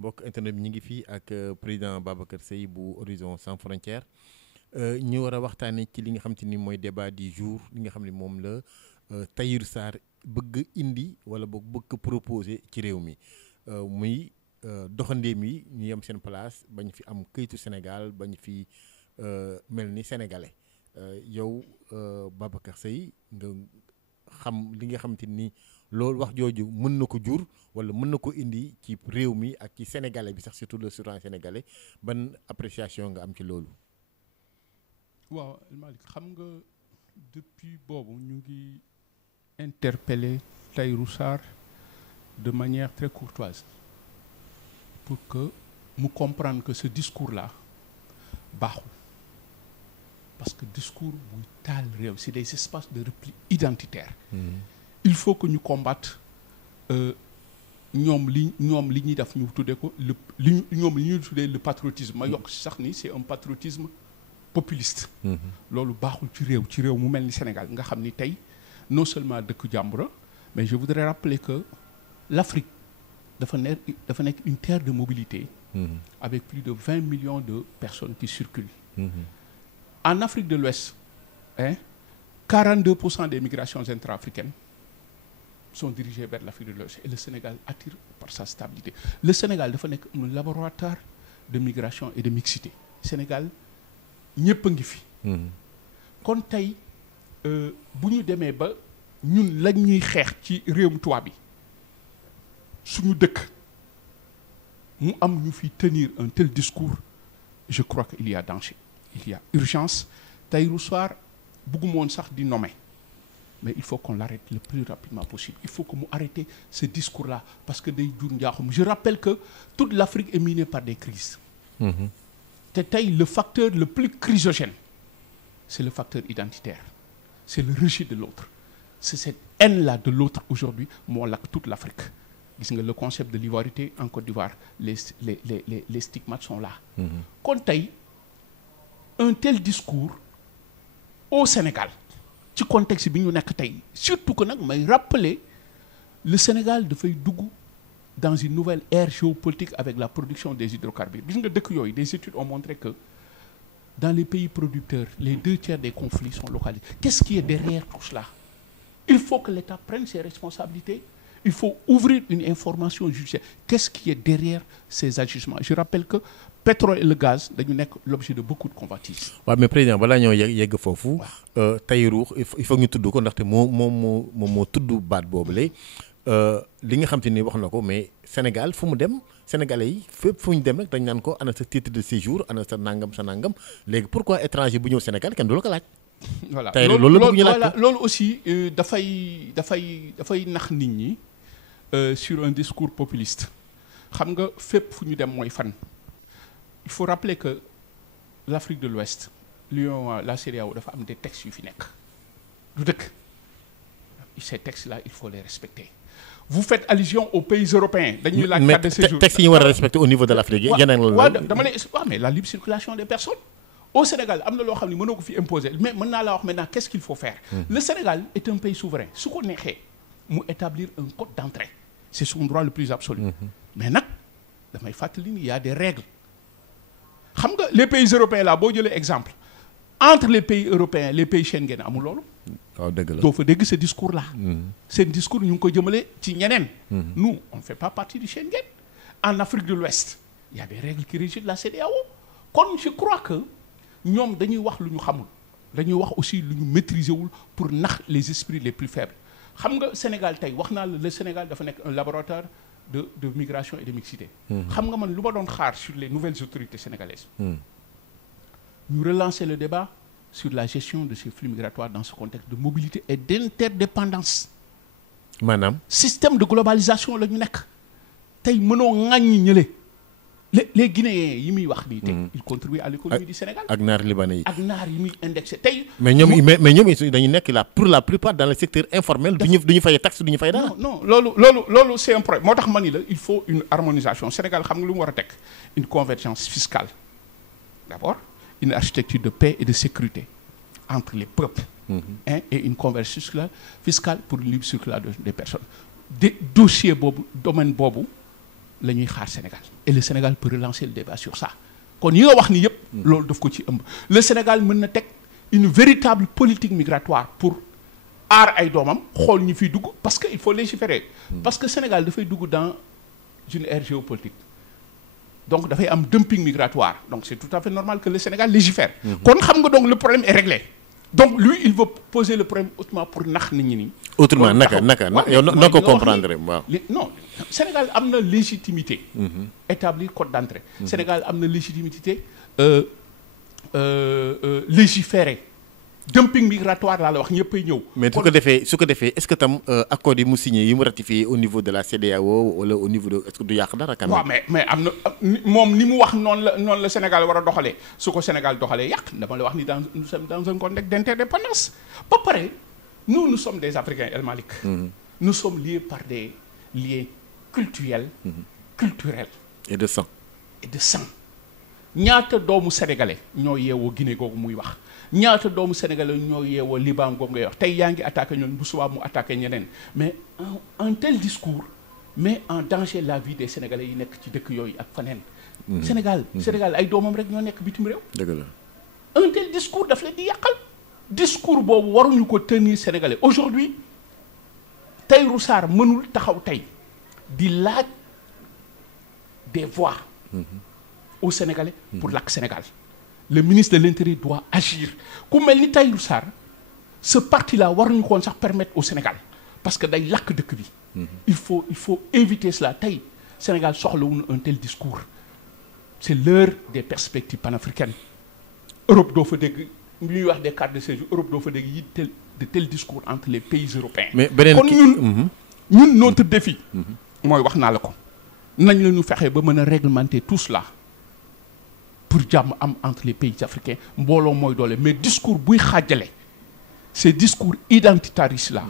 mbokk internet bi ñu ngi fii ak président Babacar Seye bu Horizon Sans Frontières ñu war a waxtaanee ci li nga xam te ni mooy débat du jour li nga xam ne moom la Tahirou Sarr bëgg indi wala boog bëgg proposer ci réew mi muy doxandéem yi ñu yem seen place bañ fi am këyitu Sénégal bañ fi mel ni sénégalais yow Babacar Seye nga xam li nga xam te ni loolu wax jooju mën na ko jur wala mën na ko indi ci réew mi ak ci sénégalais bi sax surtout le citoyen sénégalais ban appréciation nga am ci loolu. waaw Malick xam nga depuis boobu ñu ngi interpeller Tahirou Sarr de manière très courtoise pour que mu comprendre que ce discours-là baaxul parce que discours buy taal réew c'est des espaces de repli identitaire. Il faut que ñu combattre ñoom li ñuy def ñu tuddee ko li ñuy tuddee le patriotisme ma yokk sax ni c'est un patriotisme populiste. loolu baaxul ci réew mu mel ni Sénégal nga xam ni tey non seulement dëkk jàmbur mais je voudrais rappeler que l'Afrique dafa nekk une terre de mobilité. Avec plus de 20 millions de personnes qui circulent. En Afrique de l'Ouest 42% des migrations intra-africaines sont dirigées vers l'Afrique de l'Ouest et le Sénégal attire par sa stabilité. Le Sénégal dafa nekk un laboratoire de migration et de mixité. Sénégal ñëpp a ngi fi. kon tey bu ñu demee ba ñun lañ ñuy xeex ci réewum tubaab bi suñu dëkk mu am ñu fi tenir un tel discours je crois qu'il y a danger. Il y a urgence. Tahirou Sarr bëgguma woon sax di nommer mais il faut qu'on l'arrête le plus rapidement possible. Il faut que mu arrêter ce discours-là parce que day jur njaaxum. Je rappelle que toute l'Afrique est minée par des crises. te tey le facteur le plus chrysogène c'est le facteur identitaire. C'est le rejet de l'autre. C'est cette haine-là de l'autre aujourd'hui moo lakk toute l'Afrique. Gis nga le concept de l'ivoirité en Côte d'Ivoire les stigmates sont là. kon tey un tel discours au Sénégal ci contexte bi ñu nekk tey surtout que nag may rappeler le Sénégal dafay dugg dans une nouvelle ère géopolitique avec la production des hydrocarbures gis nga dëkk yooyu des études ont montré que dans les pays producteurs les 2/3 des conflits sont localisés. Qu'est-ce qui est derrière tout cela? Il faut que l'État prenne ses responsabilités. Il faut ouvrir une information judiciaire. Qu'est-ce qui est derrière ces agissements? Je rappelle que pétrole et le gaz dañu nekk l'objet de beaucoup de convoitises. waaw mais président balaa ñoo yegg foofu. Tahirou il faut ñu tudd ko ndaxte moo tudd baat boobule li nga xam te ni wax na ko mais Sénégal fu mu dem Sénégalais yi fépp fu ñu dem rek dañ naan ko ana sa titre de séjour ana sa nangam léegi pourquoi étranger bu ñëw Sénégal kenn du la ko laaj. voilà loolu aussi dafay nax nit ñi sur un discours populiste xam nga fépp fu ñu dem mooy fan. Il faut rappeler que l'Afrique de l'Ouest l'Union la CEDEAO dafa am des textes yu fi nekk du dëkk ces textes-là il faut les respecter. Vous faites allusion aux pays européens dañuy laaj carte de séjour textes yi ñu war a respecter au niveau de l'Afrique yeneen la dama ne mais la libre circulation des personnes au Sénégal am na loo xam ne mënoo ko fi imposer mais mën naa la wax maintenant qu'est-ce qu'il faut faire. Le Sénégal est un pays souverain su ko neexee mu établir un code d'entrée c'est son droit le plus absolu. mais nag damay fàttali ni il y a des règles. xam nga les pays européens là boo jëlee exemple entre les pays européens les pays Schengen amul loolu. waaw dëgg la doo fa dégg ce discours là. seen discours ñu ngi ko jëmale ci ñeneen. nous on ne fait pas partie du Schengen. En Afrique de l'Ouest il y a des règles qui régissent la CEDEAO kon je crois que ñoom dañuy wax lu ñu xamul dañuy wax aussi lu ñu maîtriser wul pour nax les esprits les plus faibles. xam nga Sénégal tey wax naa la le Sénégal dafa nekk un laboratoire de migration et de mixité. xam nga man lu ma doon xaar sur les nouvelles autorités sénégalaises. ñu relancer le débat sur la gestion de ces flux migratoires dans ce contexte de mobilité et d'interdépendance. maanaam. système de globalisation la ñu nekk tey mënoo ŋàññi ñële les Guinéens yi muy wax nii tey. ils contribuent à l'économie du Sénégal. ak naar libanais yi. ak naar yi muy indexé tey. mais ñoom dañu nekk pour la plupart dans le secteur informel. du ñu fay taxe du ñu fay dara. non loolu c'est un problème moo tax ma ni la il faut une harmonisation Sénégal xam nga lu mu war a teg une convergence fiscale d'abord une architecture de paix et de sécurité entre les peuples. Et une convergence fiscale pour une libre circulation des personnes. Dossier boobu domaine boobu la ñuy xaar Sénégal et le Sénégal peut relancer le débat sur ça kon yi nga wax ni yëpp loolu daf ko ci ëmb le Sénégal mën na teg une véritable politique migratoire pour aar ay doomam xool ñu fiy dugg parce que il faut légiférer parce que Sénégal dafay dugg dans une ère géopolitique donc dafay am dumping migratoire donc c'est tout à fait normal que le Sénégal légifère kon xam nga donc le problème est réglé donc lui il veut poser le problème autrement pour nax nit ñi nii autrement naka yow noo ko comprendre waaw non Sénégal am na légitimité établir code d'entrée Sénégal am na légitimité légiférer dumping migratoire laa la wax ñëppay ñëw mais su ko defee est-ce que tam accord yi mu signé yi mu ratifié au niveau de la CEDEAO wala au niveau de est-ce que du yàq dara quand même waaw mais am na moom ni mu wax noonu la Sénégal war a doxalee su ko Sénégal doxalee yàq dama la wax ni nous sommes dans un contexte d'interdépendance ba pare nous sommes des Africains El Malick nous sommes liés par des liens culturels et de sang ñaata doomu sénégalais ñoo yeewoo Guinée googu muy wax ñaata doomu sénégalais ñoo yeewoo Liban googu ngay wax tey yaa ngi attaqué ñoon bu subaa mu attaqué ñeneen mais un tel discours met en danger la vie des sénégalais yi nekk ci dëkk yooyu ak faneen Sénégal ay doomam rek ñoo nekk bitim réew dëgg la un tel discours daf leen di yàqal discours boobu waruñu ko tenir sénégalais aujourd'hui Tahirou Sarr mënul taxaw tey di laaj des voix au Sénégalais pour lakk Sénégal le ministre de l'Intérieur doit agir ku mel ni Tahirou Sarr ce parti là waruñu ko woon sax permettre au Sénégal parce que day lakk dëkk bi il faut éviter cela tey Sénégal soxlawuñu un tel discours c'est l'heure des perspectives panafricaines Europe doo fa dégg ñuy wax des cartes de séjour Europe doo fa dégg yi de tel discours entre les pays européens mais beneen kon ñun notre défi mooy wax naa la ko nañ la ñu fexe ba mën a réglementer tout cela pour jàmm am entre les pays africains mbooloo mooy doole mais discours buy xaajale ces discours identitaristes là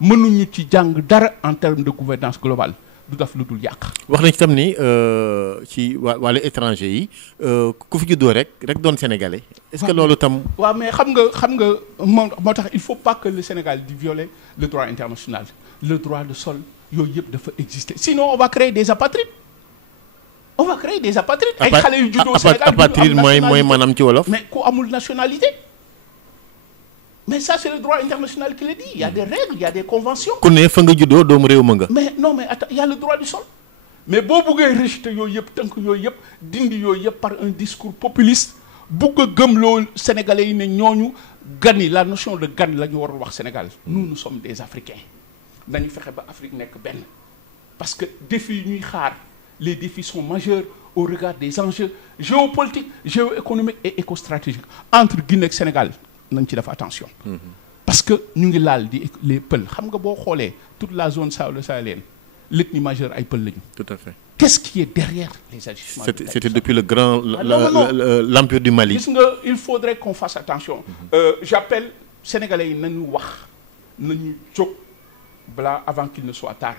mënuñu ci jàng dara en termes de gouvernance globale du def lu dul yàq. wax nañ ci tam ni ci wàllu étranger yi ku fi juddoo rek doon sénégalais. est-ce que loolu tam. waaw mais xam nga moo tax il faut pas que le Sénégal di violer le droit international le droit de sol yooyu yëpp dafa exister sinon on va créer des apatrides. ay xale yu juddoo Sénégal apatride mooy maanaam ci wolof. mais ku amul nationalité. mais ça c'est le droit international qui le dit il y a des règles il y a des conventions. ku ne fa nga juddoo doomu réew ma nga. mais non mais attends il y a le droit du sol. mais boo buggee rejeter yooyu yëpp tënk yooyu yëpp dindi yooyu yëpp par un discours populiste bugg a gëmloo Sénégalais yi ne ñooñu gan yi la notion de gan la ñu warul wax Sénégal. nous sommes des Africains. dañu fexe ba Afrique nekk benn parce que défis yi ñuy xaar les défis sont majeurs au regard des enjeux géopolitiques géoéconomiques et écostratégiques entre Guinée ak Sénégal nañ ci def attention. parce que ñu ngi laal di les Peuls xam nga boo xoolee toute la zone sahélo-sahélienne l'ethnie majeure ay Peuls lañu. tout à fait. qu'est-ce qui est derrière les agissements. c'était depuis le grand l'empire du Mali. gis nga il faudrait qu'on fasse attention. J'appelle sénégalais yi nañu wax nañu jóg balaa avant qu'il ne soit tard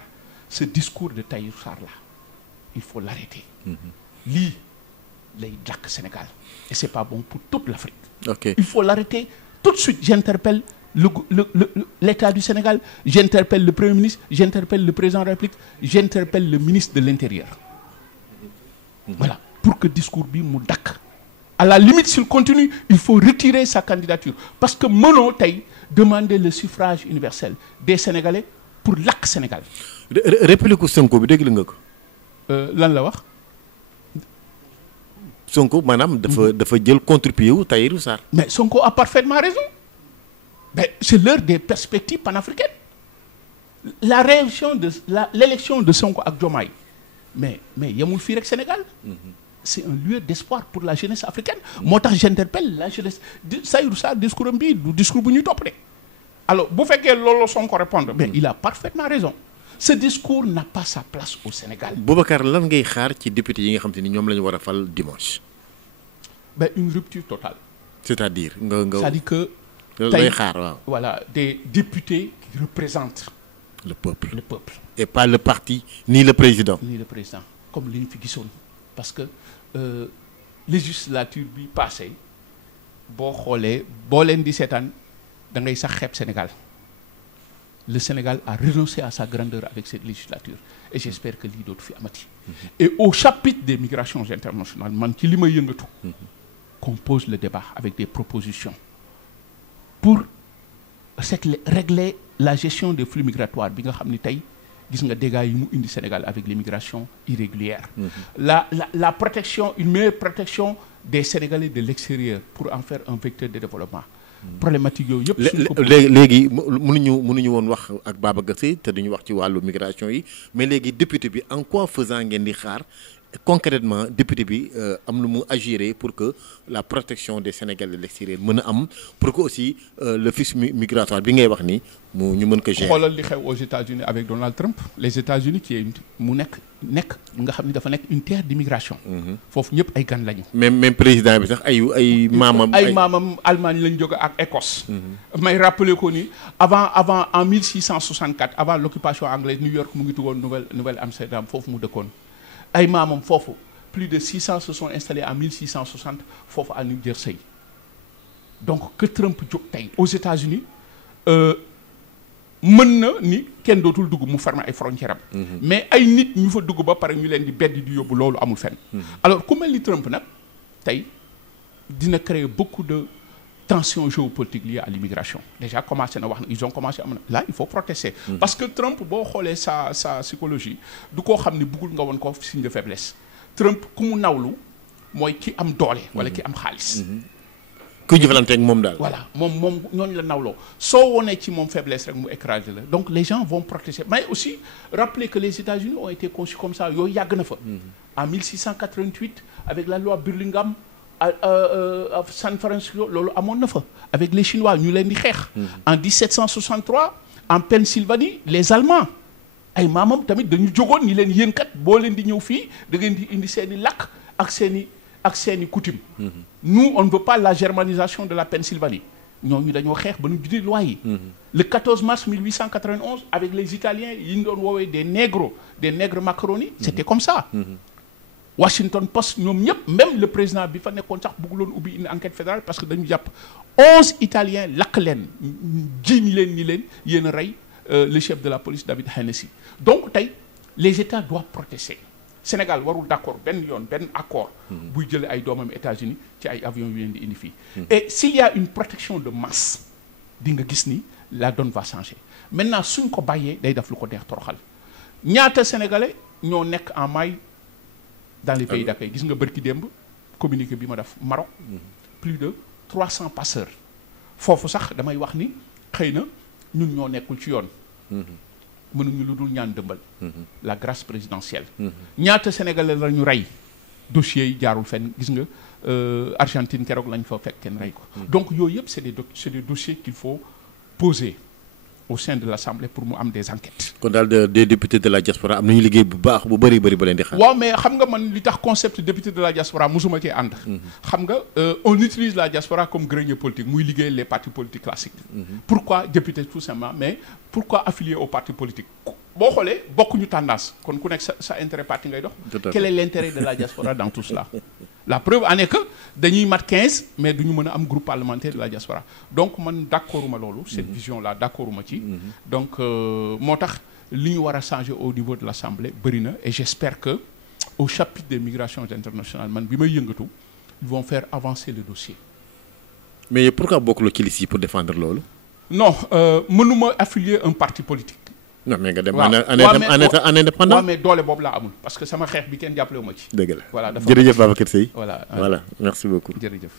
ce discours de Tahirou Sarr là il faut l'arrêter. lii lay lakk Sénégal et c'est pas bon pour toute l'Afrique. ok il faut l'arrêter tout de suite. J'interpelle l'État du Sénégal, j'interpelle le Premier ministre, j'interpelle le Président de la République, j'interpelle le ministre de l'Intérieur. Voilà, pour que discours bi mu dakk. À la limite s'il continue il faut retirer sa candidature parce que mënoo tey demander le suffrage universel des Sénégalais pour lakk Sénégal. réplique Sonko bi dégg nga ko. lan la wax. Sonko maanaam dafa jël contre-pied wu Tahirou Sarr. mais Sonko a parfaitement raison. mais c'est l'heure des perspectives panafricaines. la réaction de l'élection de Sonko ak Diomaye mais yemul fii rek Sénégal. c'est un lieu d'espoir pour la jeunesse africaine. moo tax j'interpelle la jeunesse Tahirou Sarr discours am bii du discours bu ñuy topp de. alors bu fekkee loolu Sonko répondre mais il a parfaitement raison. ce discours n'a pas sa place au Sénégal. Boubacar lan ngay xaar ci député yi nga xam te ni ñoom la ñu war a fal dimanche. ben une rupture totale. c'est-à-dire c'est-à-dire que. lay xaar waaw. voilà des députés qui représentent. le peuple. et pas le parti ni le président. comme li ñu fi gisoon parce que législature bi passé boo xoolee boo leen di seetaan da ngay sax xeeb Sénégal le Sénégal a renoncé à sa grandeur avec cette législature et j'espère que lii dootu fi amati. Et au chapitre des migrations internationales man ci li may yëngatu. qu'on pose le débat avec des propositions pour régler la gestion des flux migratoires bi nga xam ni tey gis nga dégâts yi mu indi Sénégal avec l'immigration irrégulière. La protection, une meilleure protection des Sénégalais de l'extérieur pour en faire un vecteur de développement. Problématique yooyu yëpp. léegi mënuñu woon wax ak Babacar Sèye te duñu wax ci wàllu migration yi mais léegi député bi en quoi faisant ngeen di xaar concrètement député bi am lu mu agiré pour que la protection des Sénégalais de l'extérieur mën a am pour que aussi le flux migratoire bi ngay wax ni ñu mën ko gérer. xoolal li xew aux États-Unis avec Donald Trump les États-Unis qui est mu nekk nga xam ni dafa nekk une terre d'immigration. foofu ñëpp ay gan lañu. même président bi sax ay maamam. ay maamam Allemagne lañ jóge ak Écosse. may rappeler ko ni avant en 1664 avant l'occupation anglaise New York mu ngi tuddoon Nouvelle Amsterdam foofu mu dëkkoon. ay maamam foofu plus de 600 se sont installés en 1660 foofu à New Jersey donc que Trump jóg tey aux États-Unis mën na ni kenn dootul dugg mu fermer ay frontières am. mais ay nit ñu fa dugg ba pare ñu leen di beddi di yóbbu loolu amul fenn. alors ku mel ni Trump nag tey dina créer beaucoup de tensions géopolitiques liées à l'immigration déjà commencé na wax na ils ont commencé am na là il faut protester. parce que Trump boo xoolee sa psychologie du koo xam ne bëggul nga woon ko signe de faiblesse Trump ku mu nawlu mooy ki am doole. wala ki am xaalis. ku jëflante ak moom daal. voilà moom ñooñu la nawloo soo wonee ci moom faiblesse rek mu écraser la donc les gens vont protester mais aussi rappeler que les États-Unis ont été conçus comme ça yooyu yàgg na fa. en 1688 avec la loi Burlingame. San Francisco loolu amoon na fa avec les Chinois ñu leen di xeex. en 1763 en Pennsylvanie les Allemands ay maamam tamit dañu jógoon ni leen yéen kat boo leen di ñëw fii da ngeen di indi seen i làkk ak seen i coutume. nous on ne veut pas la germanisation de la Pennsylvanie ñooñu dañoo xeex ba ñu jëlee loi yi. le 14 mars 1891 avec les Italiens yi ñu doon woowee des nègres macaroni. c'était comme ça. Washington Post ñoom ñëpp même le président bi fa nekkoon sax bëgguloon ubbi une enquête fédérale parce que dañu jàpp 11 Italiens lakk leen jiiñ leen ni leen yéen a rey le chef de la police David Hennessy donc tey les États doivent protester Sénégal warul d'accord benn accord buy jëlee ay doomam États-Unis ci ay avions yu leen di indi fii et s'il y a une protection de masse di nga gis ni la donne va changer maintenant suñ ko bàyyee day def lu ko deex toroxal ñaata Sénégalais ñoo nekk en maille dans les pays d'accueil gis nga bërki démb communiqué bi ma def Maroc plus de 300 passeurs foofu sax damay wax ni xëy na ñun ñoo nekkul ci yoon mënuñu lu dul ñaan dëmbal la grâce présidentielle ñaata sénégalais la ñu rey dossiers yi jaarul fenn gis nga Argentine keroog lañ fa fekk kenn rey ko donc yooyu yëpp c'est des dossiers qu'il faut poser au sein de l'Assemblée pour mu am des enquêtes. kon daal des députés de la diaspora am nañu liggéey bu baax bu bëri ba leen di xaar. waaw mais xam nga man li tax concept député de la diaspora mosuma cee ànd. xam nga on utilise la diaspora comme grenier politique muy liggéey les partis politiques classiques. pourquoi député tout simplement mais pourquoi affilié aux partis politiques boo xoolee bokkuñu tendance kon ku nekk sa intérêt parti ngay dox. quel est l'intérêt de la diaspora dans tout cela. la preuve en est que dañuy mat 15 mais duñu mën a am groupe parlementaire de la diaspora donc man d'accorduma loolu cette vision là d'accorduma ci donc moo tax li ñu war a changer au niveau de l'Assemblée bëri na et j'espère que au chapitre des migrations internationales man bi may yëngatu ils vont faire avancer le dossier. mais pourquoi bokkuloo ci liste yi pour défendre loolu. non mënuma affilier un parti politique. non mais nga dem en indépendant. waaw mais doole boobu laa amul parce que sama xeex bi kenn jàppale wu ma ci. dëgg la voilà dafa jërëjëf Babacar Sèye. voilà merci beaucoup. jërëjëf.